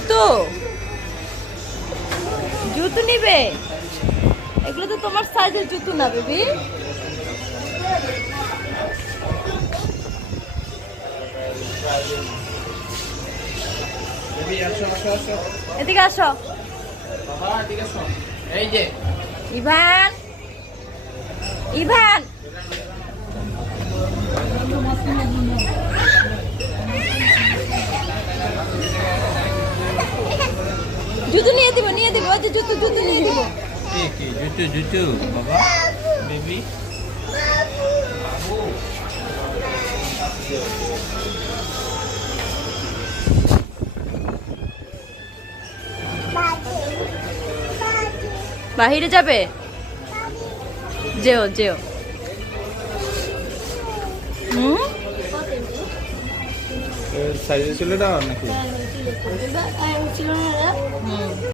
জুতো জুতো নিবে? এগুলো তো তোমার সাইজের জুতো না বেবি। এদিকে আসো। ইভান, ইভান, জুতো নিয়ে দিব, নিয়ে দিব, ওই যে জুতো, জুতো নিয়ে দিব। জুতো জুতো বাবা বেবি। বাহিরে যাবে? যেও যেও। সাইজে ছিল না নাকি? ছিল না